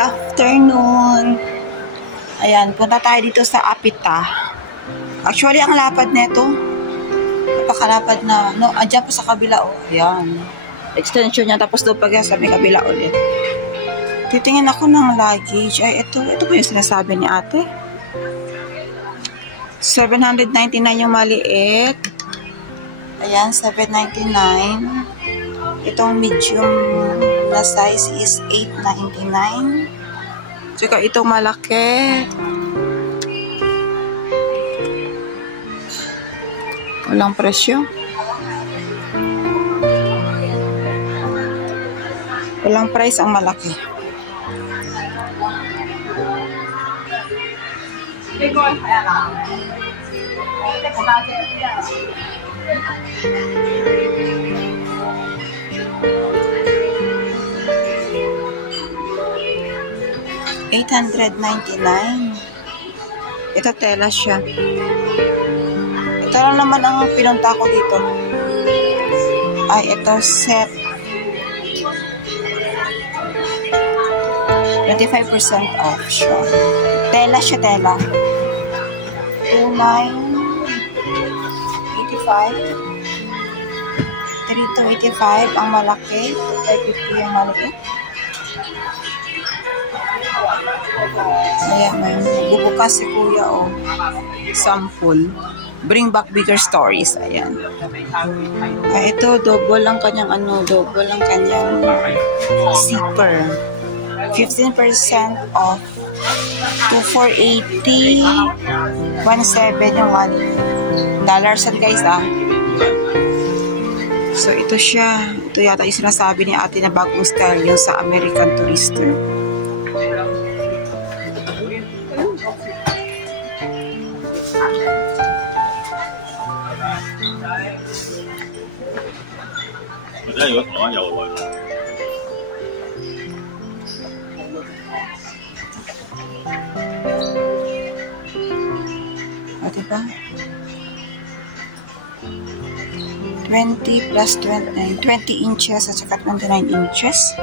afternoon. Ayan, punta tayo dito sa Apita. Actually, ang lapad nito, napakalapad na, no, andyan pa sa kabila, oh. Ayan. Extension niya, tapos doon pag sa may kabila ulit. Titingin ako ng luggage. Ay, ito po yung sinasabi ni ate. 799 yung maliit. Ayan, 799. Itong medium na size is 899. Tsaka itong malaki, walang presyo. Walang price ang malaki. $899. Ito tela siya. Ito lang naman ang pinunta ko dito. Ay, ito set. 25% off siya. Tela siya, tela. 2,985. 3,285 ang malaki. 2,550 yung maliit. Ayan, may bubukas si kuya, oh. Sample. Bring back bigger stories. Ayan. Ay, ito, double lang kanyang double lang kanyang zipper. 15% off. 2,480. 1,700 yung $1. Guys, ah. So, ito siya. Ito yata yung sinasabi ni ate na bagong style yung sa American Tourister. O, diba? 20 plus 20 inches at saka 29 inches.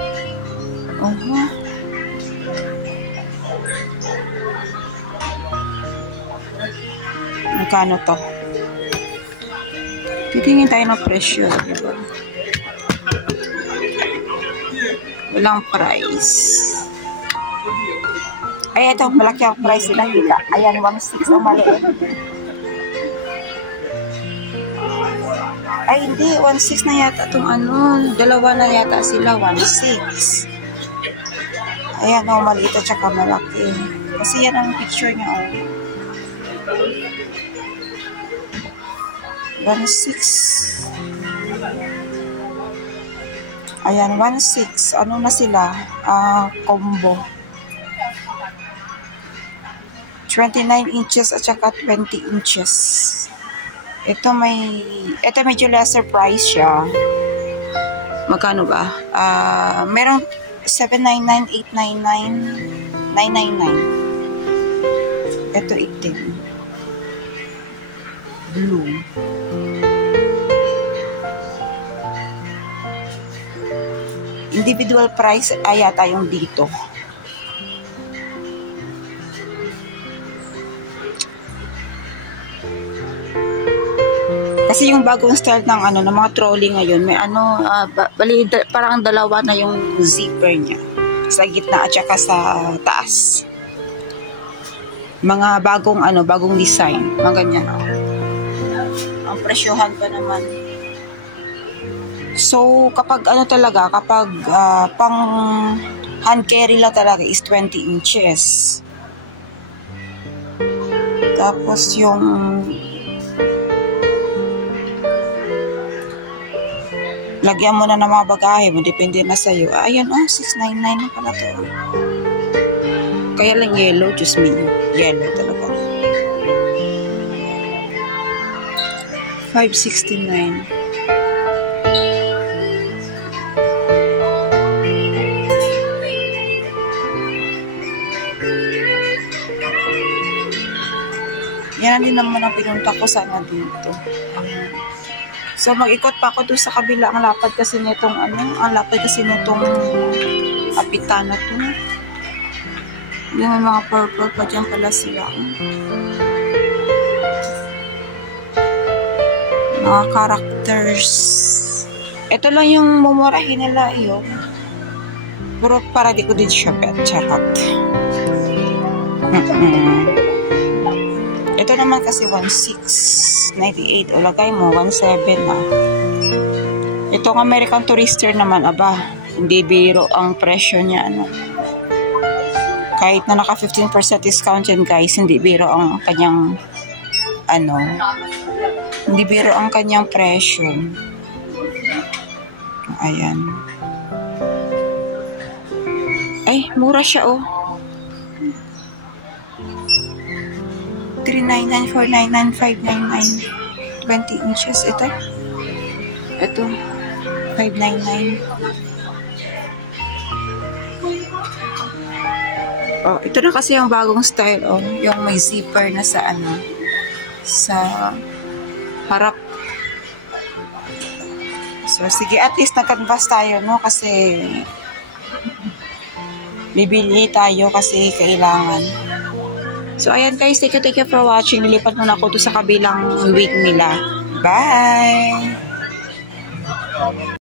Magkano to? Titingin tayo ng presyo, diba? Walang price. Ay, ito, malaki ang price nila. Ayan, 1,600 ang maliit. Ay, hindi. 1,600 na yata itong dalawa na yata sila. 1,600. Ayan, oh, maliit at saka malaki. Kasi yan ang picture niya, oh. 1,600. Ayan, 1,600. Ano na sila? Combo. 29 inches at saka 20 inches. Ito medyo lesser price siya. Magkano ba? Merong 799, 899, 999. Ito itim. Blue. Individual price ay yata yung dito. Kasi yung bagong style ng ng mga trolley ngayon, may parang dalawa na yung zipper niya. Sa gitna at saka sa taas. Mga bagong design. Mga ganyan. Ang presyohan pa naman. So, kapag kapag pang hand carry lang talaga is 20 inches. Tapos yung lagyan mo na ng mga bagahe mo, depende na sa'yo. Ayan, 699 na pala to. Kaya lang yellow, just me. Yellow talaga. 569. Yan din naman ang pinunta ko sana dito. So, mag-ikot pa ako doon sa kabila. Ang lapad kasi nitong Apita na to. Yung mga purple pa dyan pala sila. Mga characters. Ito lang yung mumurahin nila yun. Pero para di ko din siya bet. Charot. Ito naman kasi 1,698. O lagay mo, 1,700 na. Itong American Tourister naman, aba, hindi biro ang presyo niya, ano. Kahit na naka 15% discount yan, guys, hindi biro ang kanyang, ano, hindi biro ang kanyang presyo. Ayan. Ay, mura siya, oh. 399, 499, 599. 20 inches. Ito. 599. Oh, ito na kasi yung bagong style, oh. Yung may zipper na sa ano, sa harap. So, sige, at least nag-canvas tayo, no? Kasi bibili tayo kasi kailangan. So, ayan guys, thank you for watching. Nilipat muna ako to sa kabilang wig nila. Bye!